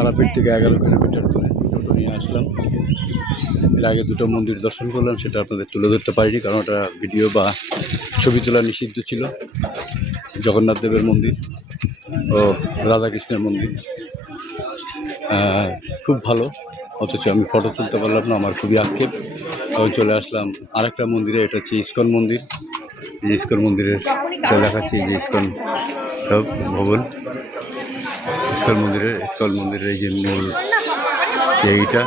তারাপীঠ থেকে 11 কিলোমিটার দূরে টোটো নিয়ে আসলাম। এর আগে দুটো মন্দির দর্শন করলাম, সেটা আপনাদের তুলে ধরতে পারিনি কারণ ওটা ভিডিও বা ছবি তোলা নিষিদ্ধ ছিল। জগন্নাথ দেবের মন্দির ও রাধাকৃষ্ণের মন্দির খুব ভালো, অথচ আমি ফটো তুলতে পারলাম না, আমার খুবই আক্ষেপ। তখন চলে আসলাম আরেকটা মন্দিরে, এটা হচ্ছে ইস্কন মন্দির। এই ইস্কন মন্দিরের দেখাচ্ছি, যে ইস্কন ভবন, ইস্কন মন্দিরের এই যে মূল এইটা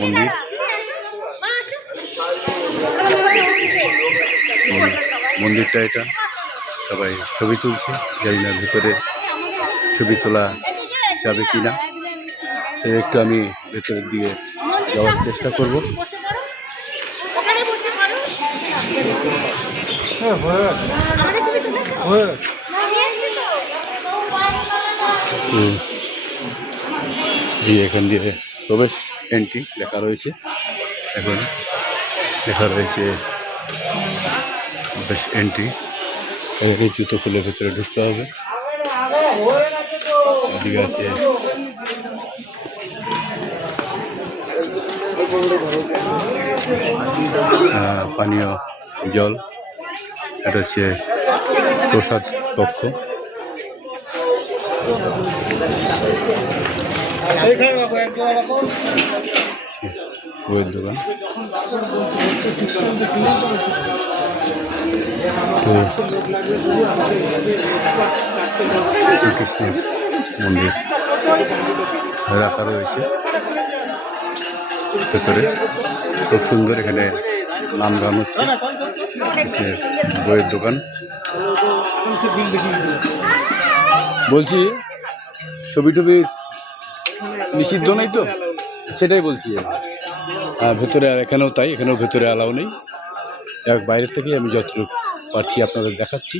মন্দির, মন্দিরটা এটা। সবাই ছবি তুলছে, জানি না ভেতরে ছবি তোলা যাবে কি না। একটু আমি ভেতরের দিকে যাওয়ার চেষ্টা করব। এখান দিয়ে প্রবেশ এন্ট্রি লেখা রয়েছে, এখন লেখা রয়েছে প্রবেশ এন্ট্রি। এখানে জুতো খুলে ভেতরে ঢুকতে হবে। এদিকে আছে পানীয় জল, এটা হচ্ছে প্রসাদ কক্ষ। বইয়ের দোকান, শ্রীকৃষ্ণের মন্দির রাখা রয়েছে ভেতরে, খুব সুন্দর। এখানে নাম গান হচ্ছে, বইয়ের দোকান। বলছি ছবি টবি নিষিদ্ধ নেই তো, সেটাই বলছি। ভেতরে এখানেও তাই, এখানেও ভেতরে অ্যালাউ নেই। বাইরের থেকেই আমি যতটুকু পারছি আপনাদের দেখাচ্ছি।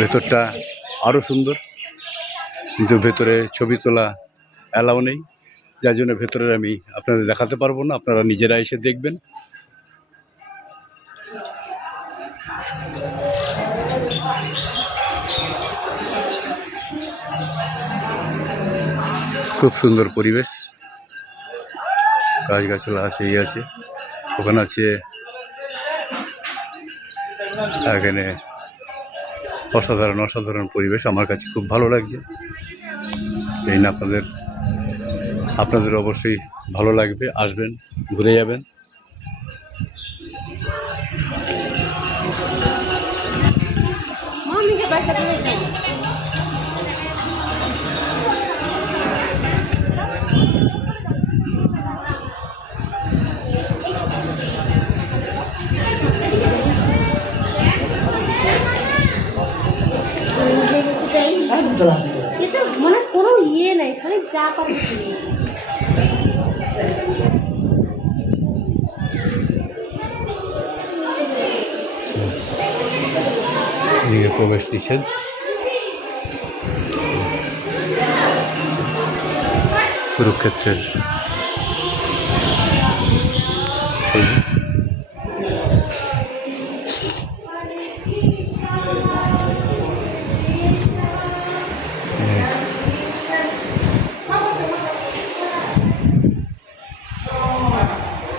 ভেতরটা আরও সুন্দর, কিন্তু ভেতরে ছবি তোলা অ্যালাউ নেই, যার জন্য ভেতরের আমি আপনাদের দেখাতে পারবো না, আপনারা নিজেরা এসে দেখবেন। খুব সুন্দর পরিবেশ, গাছগাছলা সেই আছে, ওখানে আছে, এখানে অসাধারণ পরিবেশ, আমার কাছে খুব ভালো লাগছে। এই না আপনাদের অবশ্যই ভালো লাগবে, আসবেন, ঘুরে যাবেন। মানে কোনো ইয়ে নাই, খালি চা পাবে। এদিকে প্রবেশ নিষেধ। কুরুক্ষেত্রের ছবি।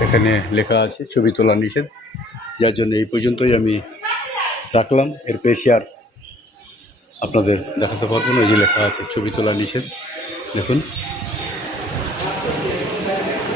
এখানে লেখা আছে ছবি তোলা নিষেধ, যার জন্য এই পর্যন্তই আমি রাখলাম। এর বেশি আর আপনাদের দেখাতে পারবো না। এই যে লেখা আছে ছবি তোলা নিষেধ, দেখুন।